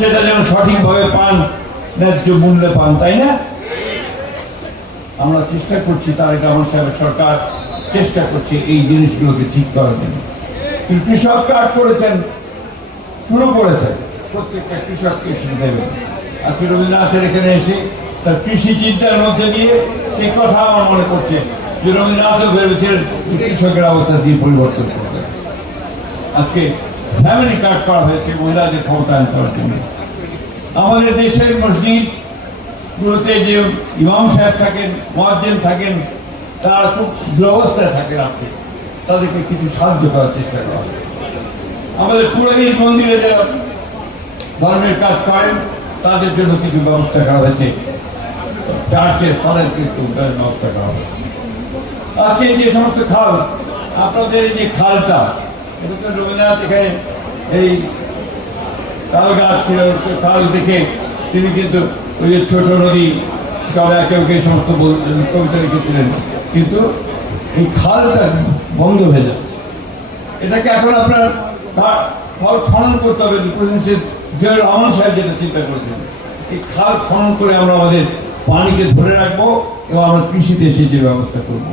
সেটা যেন সঠিকভাবে পান, ন্যায্য মূল্যে পান, তাই না? আমরা চেষ্টা করছি, তারেক রহমান সাহেবের সরকার চেষ্টা করছে এই জিনিসগুলোকে ঠিক করার জন্য। কিন্তু কৃষক কার্ড করেছেন, শুরু করেছেন, প্রত্যেকটা কৃষককে দেবেন। আজকে রবীন্দ্রনাথের এখানে এসে তার কৃষি চিন্তার মধ্যে দিয়ে সেই কথা আমার মনে করছে যে রবীন্দ্রনাথও ভেবেছেন কৃষকের অবস্থা দিয়ে পরিবর্তন করবে। আজকে ফ্যামিলি কার্ড করা হয়েছে মহিলাদের ক্ষমতায়ন করার জন্য। আমাদের দেশের মসজিদ গুলোতে যে ইমাম সাহেব থাকেন, মুয়াজ্জিন থাকেন, তারা খুব দুরবস্থায় থাকে রাখতে, তাদেরকে কিছু সাহায্য করার চেষ্টা করা হয়। আমাদের পুরোহিত মন্দিরে যারা ধর্মের কাজ করেন তাদের জন্য কিছু ব্যবস্থা করা হয়েছে, চার্চের ফলের ব্যবস্থা করা হয়েছে। আজকে যে সমস্ত খাল, আপনাদের যে খালটা, এটা তো রবীন্দ্রনাথ এখানে এই তাল গাছ ছিল, তাল দেখে তিনি কিন্তু ওই যে ছোট নদী সব একে একে সমস্ত কবিতা লিখেছিলেন, কিন্তু এই খালটা বন্ধ হয়ে যাচ্ছে। এটাকে এখন আপনার খাল খনন করতে হবে। রহমান সাহেব যেটা চিন্তা করেছেন, এই খাল খনন করে আমরা আমাদের পানিকে ধরে রাখবো এবং আমরা কৃষিতে সেচের ব্যবস্থা করব।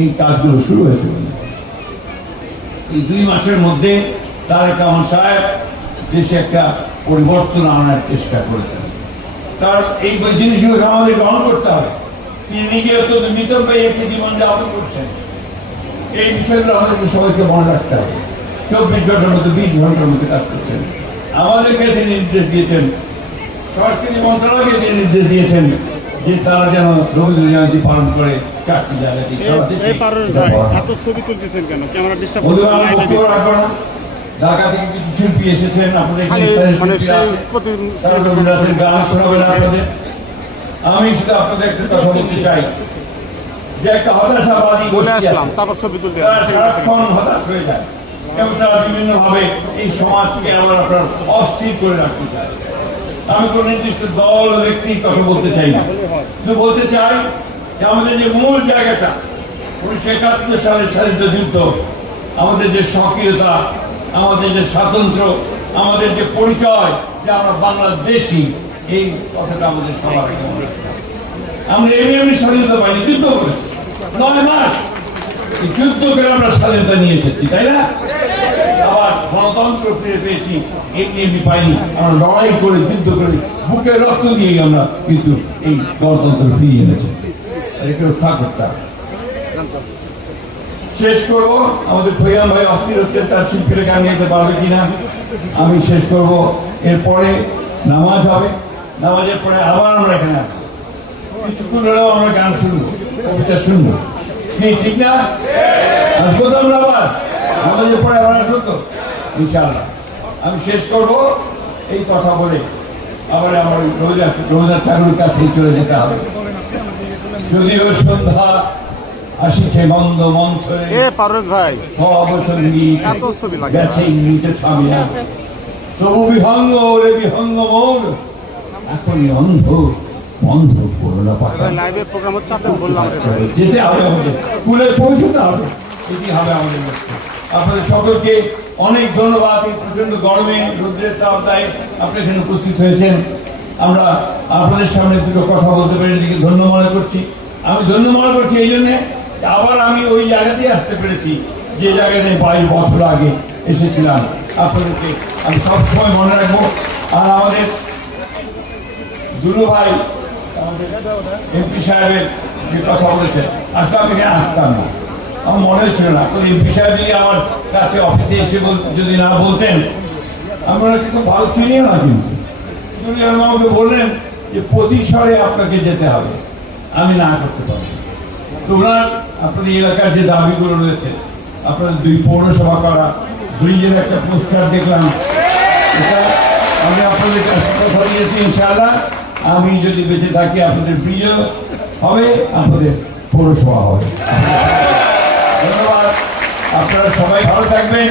এই কাজগুলো শুরু হয়েছে। এই 2 মাসের মধ্যে তারেক রহমান সাহেব দেশে একটা পরিবর্তন আনার চেষ্টা করেছেন। তার এই জিনিসগুলোকে আমাদের গ্রহণ করতে হবে। তিনি নিজে অত্যন্ত মিতব্যয়ী একটি জীবন যাপন করছেন। এই বিষয়গুলো আমাদেরকে সবাইকে মনে রাখতে হবে। 24 ঘন্টার মধ্যে 20 ঘন্টার মধ্যে কাজ করছেন। আমাদেরকে তিনি নির্দেশ দিয়েছেন, সংস্কৃতি মন্ত্রণালয়কে তিনি নির্দেশ দিয়েছেন যে তারা যেন রবীন্দ্র জয়ন্তী পালন করে 4টি জায়গায় ঢাকা থেকে কিছু শিল্পী এসেছেন, আপনাদের গান শোনাবেন আপনাদের। আমি শুধু আপনাদের একটা কথা বলতে চাই যে একটা হতাশাবাদী সারাক্ষণ হতাশ হয়ে যায় এবং তারা বিভিন্ন ভাবে এই সমাজকে আবার আপনার অস্থির করে রাখতে চায়। আমি কোন নির্দিষ্ট দল ও ব্যক্তির কথা বলতে চাই না, শুধু বলতে চাই যে আমাদের যে মূল জায়গাটা 1971 সালের স্বাধীনতা যুদ্ধ, আমাদের যে সক্রিয়তা, আমাদের যে স্বাতন্ত্র্য, আমাদের যে পরিচয় যে আমরা বাংলাদেশী, এই কথাটা আমাদের সবার আগে মনে রাখতে হবে। আমরা এমনি স্বাধীনতা পাইনি, যুদ্ধ করে 9 মাস যুদ্ধ করে আমরা স্বাধীনতা নিয়ে এসেছি, তাই না? আবার গণতন্ত্র ফিরে পেয়েছি, এমনি পাইনি। আমরা লড়াই করে, যুদ্ধ করে, বুকে রক্ত দিয়েই আমরা কিন্তু এই গণতন্ত্র ফিরিয়ে এনেছি। এটাকে রক্ষা করতে হবে। শেষ করব, আমাদের ফৈয়াম ভাই অস্থির হচ্ছেন তার শিল্পীরা গান গাইতে পারবে কিনা। আমি শেষ করব, এরপরে নামাজ হবে, নামাজের পরে আবার আমরা এখানে আসবো, কিছুক্ষণ হলেও আমরা গান শুনবো, কবিতা শুনবো, ঠিক না? আসবো তো আমরা আবার নামাজের পরে আবার আসবো তো ইনশাআল্লাহ। আমি শেষ করব এই কথা বলে, আবার আমার রবীন্দ্রনাথ ঠাকুরের কাছে চলে যেতে হবে। যদিও সন্ধ্যা আসিছে মন্দ মন্থরে, সব সঙ্গীত গেছে ইংরেজে ছামিয়া, তবু বিহঙ্গ রে বিহঙ্গ মৌর, এখনই অন্ধ বন্ধ করোনা পাতা। যেতে হবে, আমাদের স্কুলে পৌঁছতে হবে, এটি হবে আমাদের লক্ষ্য। আপনাদের সকলকে অনেক ধন্যবাদ। এই প্রচন্ড গরমে রৌদ্রের তাপদায় আপনি এখানে উপস্থিত হয়েছেন। আমরা আপনাদের সামনে দুটো কথা বলতে পারি, এদিকে ধন্য মনে করছি। আমি ধন্য মনে করছি এই জন্যে আবার আমি ওই জায়গাতেই আসতে পেরেছি যে জায়গাতে 22 বছর আগে এসেছিলাম। আপনাদেরকে আমি সবসময় মনে রাখবো। আর আমাদের দুলু ভাই এমপি সাহেবের যে কথা বলেছেন, আসলে আমি এখানে আসতাম না, আমার মনে হচ্ছিল না। তো এমপি সাহেব যদি আমার কাছে অফিসে এসে যদি না বলতেন, আমি ওনাকে খুব ভালো চিনিও না। কিন্তু আমাকে বললেন যে প্রতিশরে আপনাকে যেতে হবে, আমি না করতে পারবো। তো ওনার আপনাদের এলাকার যে দাবিগুলো রয়েছে, আপনাদের 2 পৌরসভা করা, ব্রিজের একটা পোস্টার দেখলাম, এটা আমি আপনাদের কাছে কথা দিয়েছি। ইনশাআল্লাহ আমি যদি বেঁচে থাকি আপনাদের ব্রিজও হবে, আপনাদের পৌরসভা হবে। ধন্যবাদ। আপনারা সবাই ভালো থাকবেন।